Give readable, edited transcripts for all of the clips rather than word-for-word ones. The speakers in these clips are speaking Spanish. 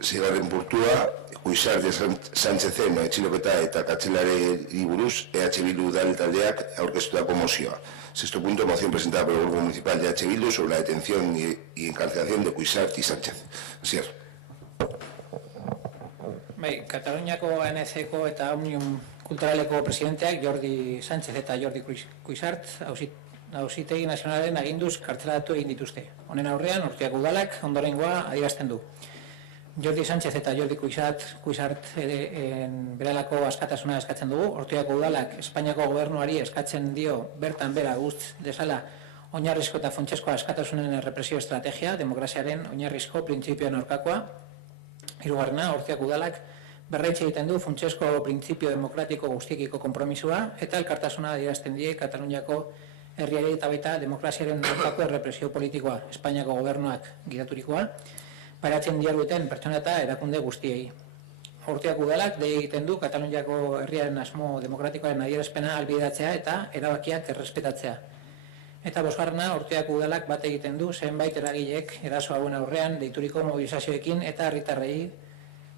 Seigarren puntua, Cuixart Sánchezen atxiloketa eta kartzelari buruz EH Bildu taldeak aurkeztutako mozioa. Sexto punto, moción presentada por el Grupo Municipal de EH Bildu sobre la detención y encarcelación de Cuixart y Sánchez. Asier. Kataluniako ANC-ko eta Omnium Kulturaleko presidenteak Jordi Sánchez eta Jordi Cuixart Auzitegi Nazionalaren aginduz kartzelatu egin dituzte. Honen aurrean, Urtiako udalak ondorengoa adierazten du. Jordi Sánchez eta Jordi Cuixart beralako askatasuna eskatzen dugu. Urtiako udalak Espainiako gobernuari eskatzen dio bertan bera guzti desala oinarrizko eta funtsezko askatasunen errepresio estrategia, demokraziaren oinarrizko printzipioen aurkakoa. Hirugarrena, Urtiako udalak berretxe egiten du funtsezko printzipio demokratiko guztiekiko konpromisua eta elkartasuna adierazten die Kataluniako herriari eta baita demokraziaren aurkako errepresio politikoa, Espainiako gobernuak gidaturikoa, paratzen diharduten pertsona eta erakunde guztiei. Urtiako udalak dei egiten du Kataluniako herriaren asmo demokratikoaren adierazpena ahalbideratzea eta erabakiak errespetatzea. Eta bosgarrena, Urtiako udalak bat egiten du zenbait eragilek eraso hauen aurrean deituriko mobilizazioekin eta herritarrei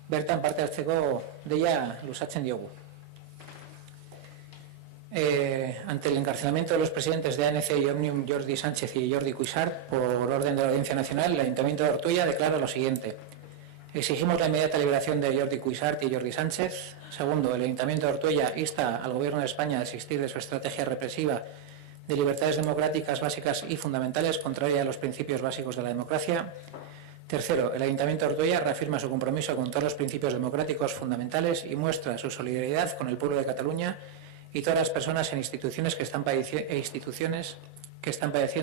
bertan parte hartzeko deia luzatzen diogu. Ante el encarcelamiento de los presidentes de ANC y Omnium, Jordi Sánchez y Jordi Cuixart, por orden de la Audiencia Nacional, el Ayuntamiento de Ortuella declara lo siguiente. Exigimos la inmediata liberación de Jordi Cuixart y Jordi Sánchez. Segundo, el Ayuntamiento de Ortuella insta al Gobierno de España a desistir de su estrategia represiva de libertades democráticas básicas y fundamentales, contraria a los principios básicos de la democracia. Tercero, el Ayuntamiento de Ortuella reafirma su compromiso con todos los principios democráticos fundamentales y muestra su solidaridad con el pueblo de Cataluña y todas las personas en instituciones que están padeciendo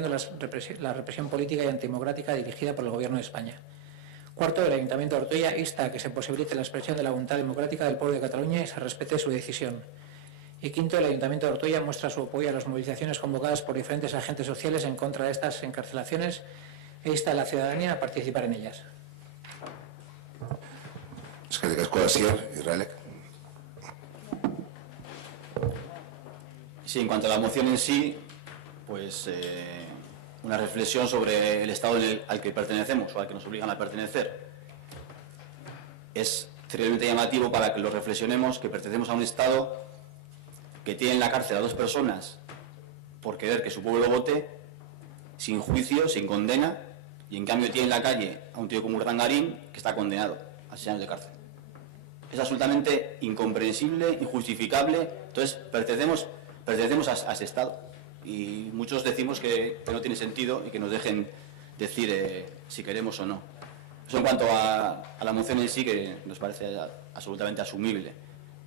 la represión política y antidemocrática dirigida por el Gobierno de España. Cuarto, el Ayuntamiento de Ortuella insta a que se posibilite la expresión de la voluntad democrática del pueblo de Cataluña y se respete su decisión. Y quinto, el Ayuntamiento de Ortuella muestra su apoyo a las movilizaciones convocadas por diferentes agentes sociales en contra de estas encarcelaciones e insta a la ciudadanía a participar en ellas. Eskerrik asko, Asier, Israelek. Sí, en cuanto a la moción en sí, pues una reflexión sobre el estado al que pertenecemos o al que nos obligan a pertenecer. Es terriblemente llamativo para que lo reflexionemos que pertenecemos a un estado que tiene en la cárcel a dos personas por querer que su pueblo vote, sin juicio, sin condena, y en cambio tiene en la calle a un tío como Urdangarín que está condenado a 6 años de cárcel. Es absolutamente incomprensible, injustificable. Entonces pertenecemos a ese Estado y muchos decimos que no tiene sentido y que nos dejen decir si queremos o no. Eso en cuanto a la moción en sí, que nos parece absolutamente asumible.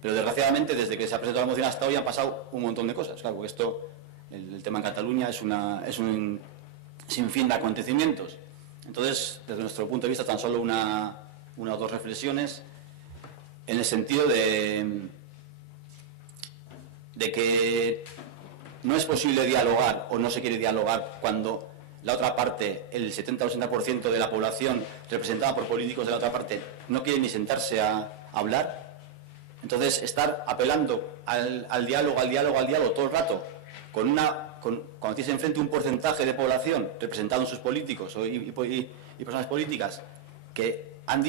Pero desgraciadamente desde que se ha presentado la moción hasta hoy han pasado un montón de cosas. Claro, porque el tema en Cataluña es un sinfín de acontecimientos. Entonces, desde nuestro punto de vista, tan solo una o dos reflexiones en el sentido de que no es posible dialogar o no se quiere dialogar cuando la otra parte, el 70 o 80% de la población representada por políticos de la otra parte, no quiere ni sentarse a hablar. Entonces, estar apelando al diálogo todo el rato, cuando tienes enfrente un porcentaje de población representado en sus políticos y personas políticas que han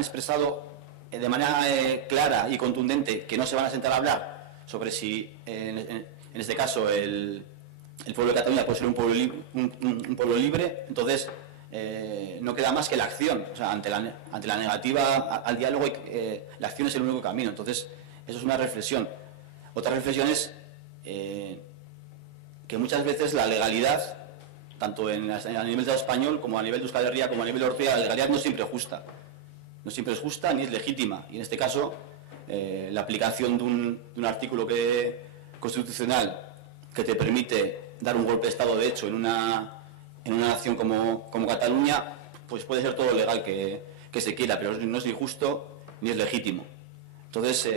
expresado de manera clara y contundente que no se van a sentar a hablar sobre si, en este caso, el pueblo de Cataluña puede ser un pueblo libre, entonces no queda más que la acción. O sea, ante la negativa al diálogo, la acción es el único camino. Entonces, eso es una reflexión. Otra reflexión es que muchas veces la legalidad, tanto a nivel de español como a nivel de Euskal Herria, como a nivel de Ortuella, la legalidad no siempre es justa. No siempre es justa ni es legítima. Y en este caso, la aplicación de un artículo constitucional que te permite dar un golpe de Estado de hecho en una nación como Cataluña, pues puede ser todo legal que se quiera, pero no es ni justo ni es legítimo. Entonces,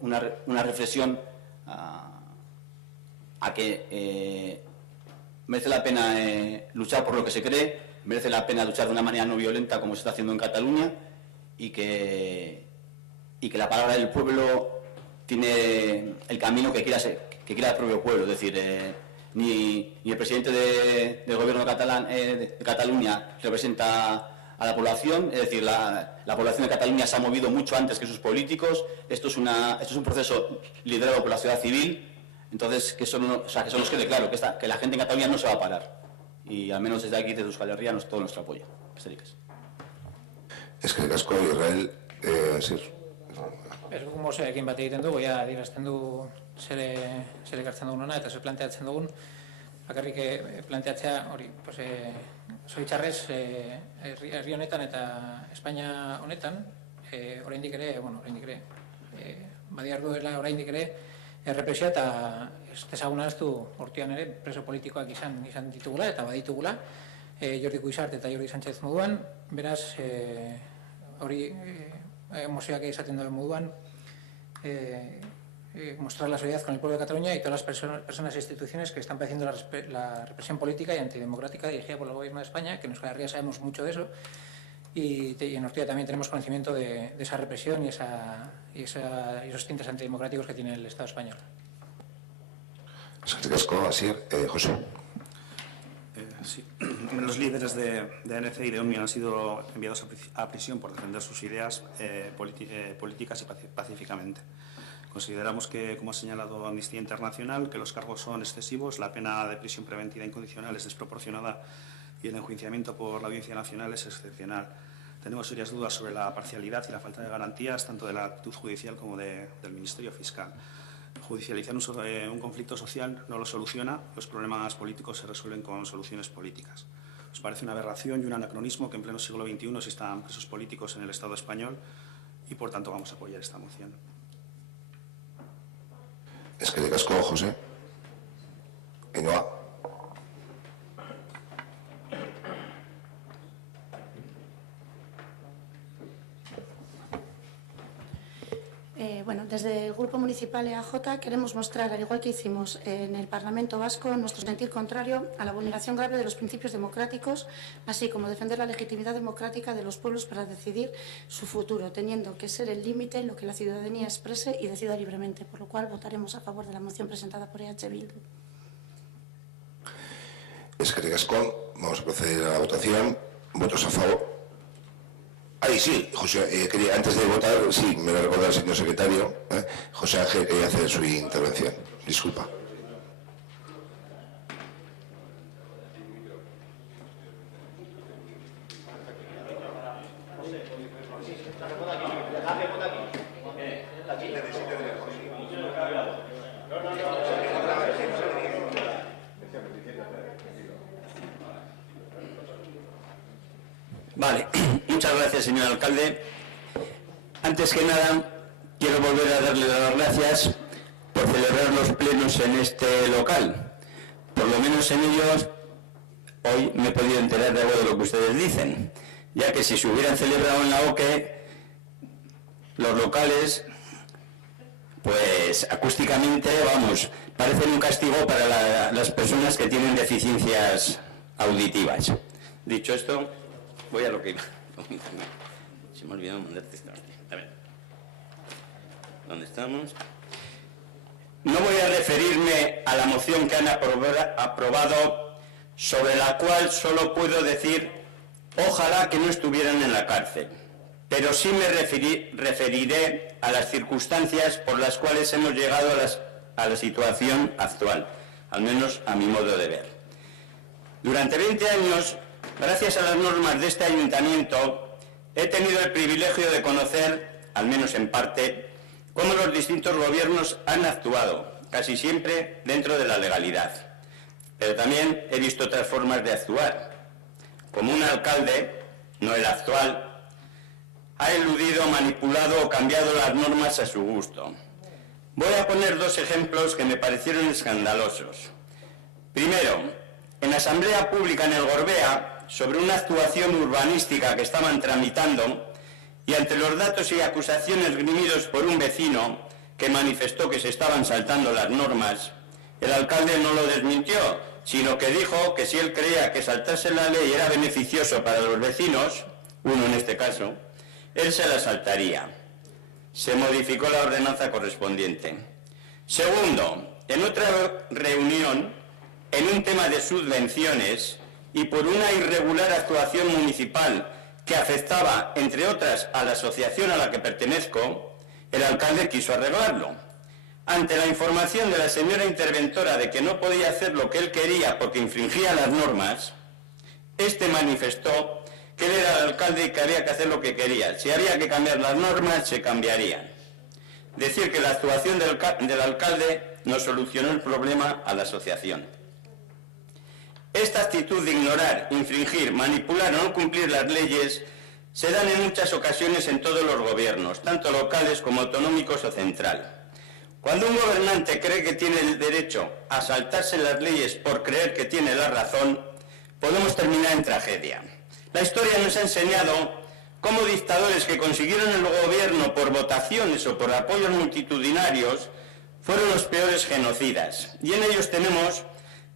una reflexión a que merece la pena luchar por lo que se cree, merece la pena luchar de una manera no violenta como se está haciendo en Cataluña y que la palabra del pueblo tiene el camino que quiera el propio pueblo. Es decir, ni el presidente del gobierno catalán, de Cataluña representa a la población, es decir, la población de Cataluña se ha movido mucho antes que sus políticos, esto es un proceso liderado por la sociedad civil, entonces que eso nos quede claro, que la gente en Cataluña no se va a parar, y al menos desde aquí, desde Euskal Herria, todo nuestro apoyo. Eskerrik asko, Israel, Sir. Moseekin bat egiten dugu, adierazten du zer ekartzen dugun ona eta zer planteatzen dugun. Bakarrik planteatzea hori, zoritxarrez, herri honetan eta Espainia honetan, oraindik ere, badiar duela oraindik ere, errepresioa eta ez ezaguna ez du hortian ere preso politikoak izan ditugula eta baditugula, Jordi Cuixart eta Jordi Sánchez moduan, beraz, hori mozioak esaten duen moduan, mostrar la solidaridad con el pueblo de Cataluña y todas las personas e instituciones que están padeciendo la represión política y antidemocrática dirigida por el gobierno de España, que en Euskal Herria sabemos mucho de eso, y en Ortega también tenemos conocimiento de esa represión y esos tintes antidemocráticos que tiene el Estado español. José. Sí. Los líderes de ANC y de OMI han sido enviados a prisión por defender sus ideas políticas y pacíficamente. Consideramos que, como ha señalado Amnistía Internacional, que los cargos son excesivos, la pena de prisión preventiva incondicional es desproporcionada y el enjuiciamiento por la Audiencia Nacional es excepcional. Tenemos serias dudas sobre la parcialidad y la falta de garantías tanto de la actitud judicial como del Ministerio Fiscal. Judicializar un conflicto social no lo soluciona, los problemas políticos se resuelven con soluciones políticas. Nos parece una aberración y un anacronismo que en pleno siglo XXI existan presos políticos en el Estado español y, por tanto, vamos a apoyar esta moción. Eskerrik asko, José. Ainhoa. Bueno, desde el Grupo Municipal EAJ queremos mostrar, al igual que hicimos en el Parlamento Vasco, nuestro sentir contrario a la vulneración grave de los principios democráticos, así como defender la legitimidad democrática de los pueblos para decidir su futuro, teniendo que ser el límite lo que la ciudadanía exprese y decida libremente, por lo cual votaremos a favor de la moción presentada por EH Bildu. Eskerrik asko. Vamos a proceder a la votación. ¿Votos a favor? Sí, José, antes de votar, sí, me lo recuerda el señor secretario, José Ángel quería hacer su intervención. Disculpa. Vale, muchas gracias, señor alcalde. Antes que nada, quiero volver a darle las gracias por celebrar los plenos en este local. Por lo menos en ellos, hoy me he podido enterar de algo de lo que ustedes dicen, ya que si se hubieran celebrado en la OCE, los locales, pues acústicamente, vamos, parecen un castigo para las personas que tienen deficiencias auditivas. Dicho esto, voy a lo que iba. Se me ha olvidado mandarte esta. A ver. ¿Dónde estamos? No voy a referirme a la moción que han aprobado, sobre la cual solo puedo decir, ojalá que no estuvieran en la cárcel. Pero sí me referiré a las circunstancias por las cuales hemos llegado a la situación actual, al menos a mi modo de ver. Durante 20 años, gracias a las normas de este ayuntamiento, he tenido el privilegio de conocer, al menos en parte, cómo los distintos gobiernos han actuado, casi siempre dentro de la legalidad. Pero también he visto otras formas de actuar. Como un alcalde, no el actual, ha eludido, manipulado o cambiado las normas a su gusto. Voy a poner dos ejemplos que me parecieron escandalosos. Primero, en la Asamblea Pública en el Gorbea, sobre una actuación urbanística que estaban tramitando, y ante los datos y acusaciones esgrimidos por un vecino que manifestó que se estaban saltando las normas, el alcalde no lo desmintió, sino que dijo que si él creía que saltarse la ley era beneficioso para los vecinos, uno en este caso, él se la saltaría. Se modificó la ordenanza correspondiente. Segundo, en otra reunión, en un tema de subvenciones y por una irregular actuación municipal que afectaba, entre otras, a la asociación a la que pertenezco, el alcalde quiso arreglarlo. Ante la información de la señora interventora de que no podía hacer lo que él quería porque infringía las normas, este manifestó que él era el alcalde y que había que hacer lo que quería. Si había que cambiar las normas, se cambiarían. Decir que la actuación del alcalde no solucionó el problema a la asociación. Esta actitud de ignorar, infringir, manipular o no cumplir las leyes se dan en muchas ocasiones en todos los gobiernos, tanto locales como autonómicos o central. Cuando un gobernante cree que tiene el derecho a saltarse las leyes por creer que tiene la razón, podemos terminar en tragedia. La historia nos ha enseñado cómo dictadores que consiguieron el gobierno por votaciones o por apoyos multitudinarios fueron los peores genocidas. Y en ellos tenemos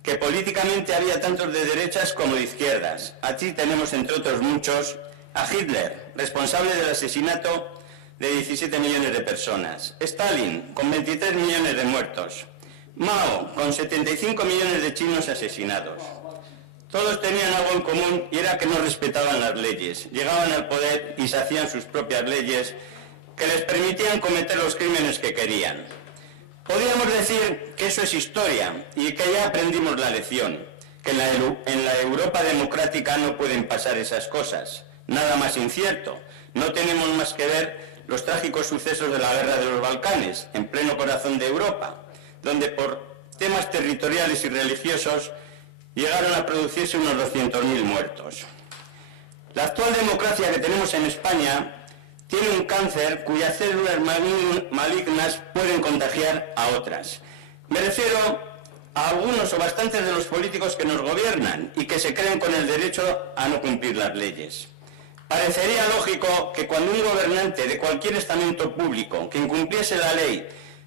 que políticamente había tantos de derechas como de izquierdas. Aquí tenemos, entre otros muchos, a Hitler, responsable del asesinato de 17 millones de personas. Stalin, con 23 millones de muertos. Mao, con 75 millones de chinos asesinados. Todos tenían algo en común y era que no respetaban las leyes. Llegaban al poder y se hacían sus propias leyes que les permitían cometer los crímenes que querían. Podríamos decir que eso es historia y que ya aprendimos la lección, que en la Europa democrática no pueden pasar esas cosas. Nada más incierto. No tenemos más que ver los trágicos sucesos de la guerra de los Balcanes, en pleno corazón de Europa, donde por temas territoriales y religiosos llegaron a producirse unos 200.000 muertos. La actual democracia que tenemos en España tiene un cáncer cuyas células malignas pueden contagiar a otras. Me refiero a algunos o bastantes de los políticos que nos gobiernan y que se creen con el derecho a no cumplir las leyes. Parecería lógico que cuando un gobernante de cualquier estamento público que incumpliese la ley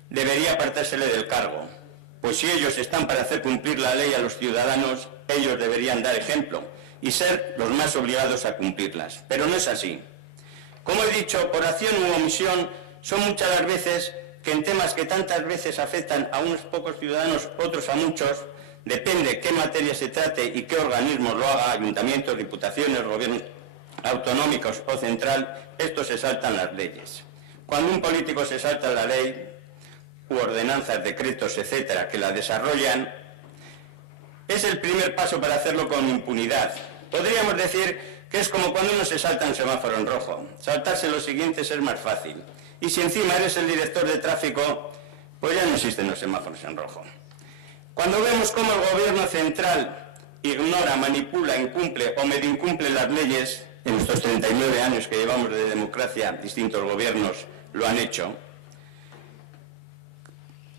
debería apartársele del cargo, pues si ellos están para hacer cumplir la ley a los ciudadanos, ellos deberían dar ejemplo y ser los más obligados a cumplirlas. Pero no es así. Como he dicho, por acción u omisión, son muchas las veces que en temas que tantas veces afectan a unos pocos ciudadanos, otros a muchos, depende qué materia se trate y qué organismos lo haga, ayuntamientos, diputaciones, gobiernos autonómicos o central, estos se saltan las leyes. Cuando un político se salta la ley, u ordenanzas, decretos, etcétera, que la desarrollan, es el primer paso para hacerlo con impunidad. Podríamos decir que es como cuando uno se salta un semáforo en rojo. Saltarse los siguientes es más fácil. Y si encima eres el director de tráfico, pues ya no existen los semáforos en rojo. Cuando vemos cómo el gobierno central ignora, manipula, incumple o medio incumple las leyes, en estos 39 años que llevamos de democracia, distintos gobiernos lo han hecho,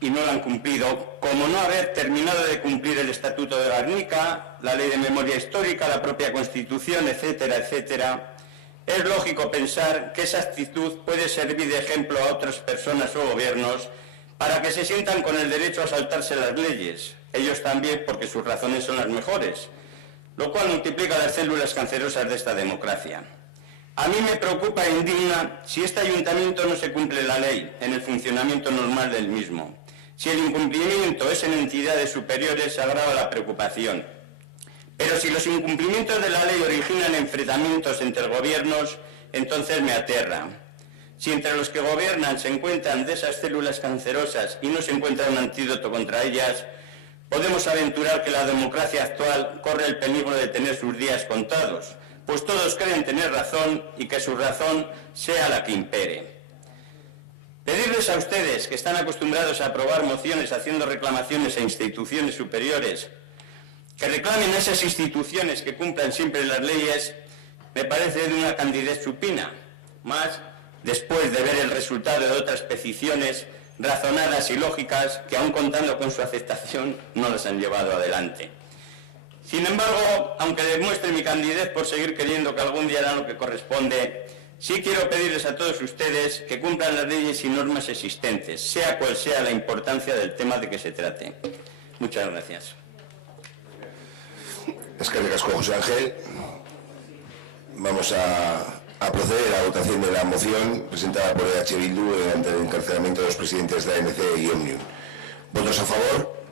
y no lo han cumplido, como no haber terminado de cumplir el Estatuto de Gernika, la Ley de Memoria Histórica, la propia Constitución, etcétera, etcétera, es lógico pensar que esa actitud puede servir de ejemplo a otras personas o gobiernos para que se sientan con el derecho a saltarse las leyes, ellos también porque sus razones son las mejores, lo cual multiplica las células cancerosas de esta democracia. A mí me preocupa e indigna si este ayuntamiento no se cumple la ley en el funcionamiento normal del mismo. Si el incumplimiento es en entidades superiores, agrava la preocupación. Pero si los incumplimientos de la ley originan enfrentamientos entre gobiernos, entonces me aterra. Si entre los que gobiernan se encuentran de esas células cancerosas y no se encuentra un antídoto contra ellas, podemos aventurar que la democracia actual corre el peligro de tener sus días contados, pues todos creen tener razón y que su razón sea la que impere. Pedirles a ustedes, que están acostumbrados a aprobar mociones haciendo reclamaciones a instituciones superiores, que reclamen a esas instituciones que cumplan siempre las leyes, me parece de una candidez supina, más después de ver el resultado de otras peticiones razonadas y lógicas que, aun contando con su aceptación, no las han llevado adelante. Sin embargo, aunque demuestre mi candidez por seguir creyendo que algún día harán lo que corresponde, sí quiero pedirles a todos ustedes que cumplan las leyes y normas existentes, sea cual sea la importancia del tema de que se trate. Muchas gracias. Eskerrik asko, José Ángel. Vamos a proceder a la votación de la moción presentada por EH Bildu ante el encarcelamiento de los presidentes de ANC y Òmnium. ¿Votos a favor?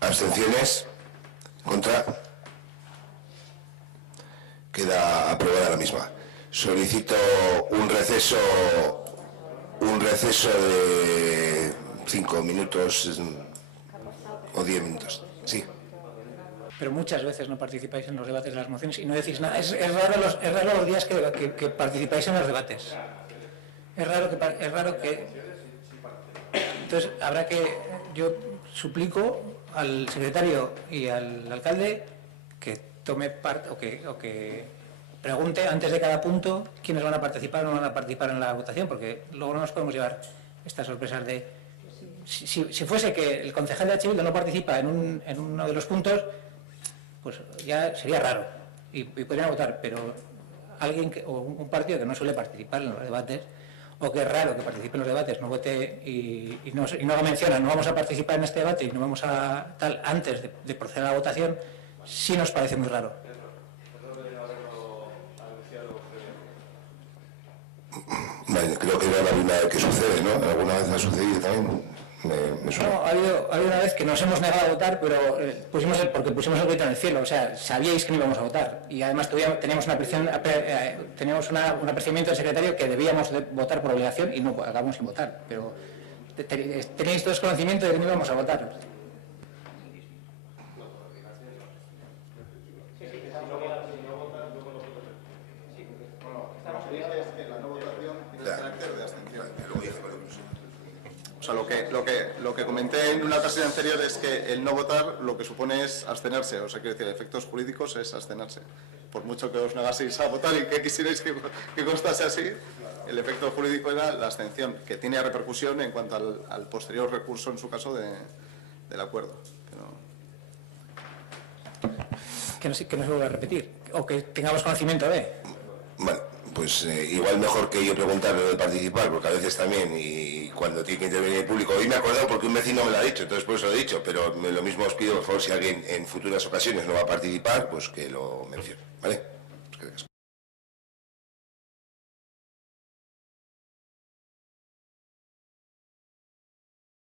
¿Abstenciones? ¿Contra? Queda aprobada la misma. Solicito un receso de 5 minutos o 10 minutos. Sí. Pero muchas veces no participáis en los debates de las mociones y no decís nada. Es raro los días que participáis en los debates. Es raro que... Entonces, habrá que... Yo suplico al secretario y al alcalde que tome parte o que pregunte antes de cada punto quiénes van a participar o no van a participar en la votación, porque luego no nos podemos llevar estas sorpresas de... Si fuese que el concejal de H. Bildu no participa en uno de los puntos, pues ya sería raro y podrían votar, pero alguien o un partido que no suele participar en los debates, o que es raro que participe en los debates, no vote y no lo menciona, no vamos a participar en este debate y no vamos a tal antes de proceder a la votación, sí nos parece muy raro. Vale, creo que era la primera vez que sucede, ¿no? ¿Alguna vez ha sucedido también? Me suena. No, ha habido una vez que nos hemos negado a votar, pero porque pusimos el grito en el cielo, o sea, sabíais que no íbamos a votar y además teníamos un apreciamiento del secretario que debíamos de votar por obligación y no acabamos sin votar, pero tenéis todos conocimiento de que no íbamos a votar. O sea, lo que comenté en una ocasión anterior es que el no votar lo que supone es abstenerse. O sea, quiero decir, efectos jurídicos es abstenerse. Por mucho que os negaseis a votar y que quisierais que constase así, el efecto jurídico era la abstención, que tiene repercusión en cuanto al posterior recurso, en su caso, del acuerdo. Que no se vuelva a repetir, o que tengamos conocimiento de... Bueno, pues igual mejor que yo preguntar lo de participar, porque a veces también, y cuando tiene que intervenir el público, hoy me he acordado porque un vecino me lo ha dicho, entonces por eso lo he dicho, pero lo mismo os pido, por favor, si alguien en futuras ocasiones no va a participar, pues que lo mencione, ¿vale?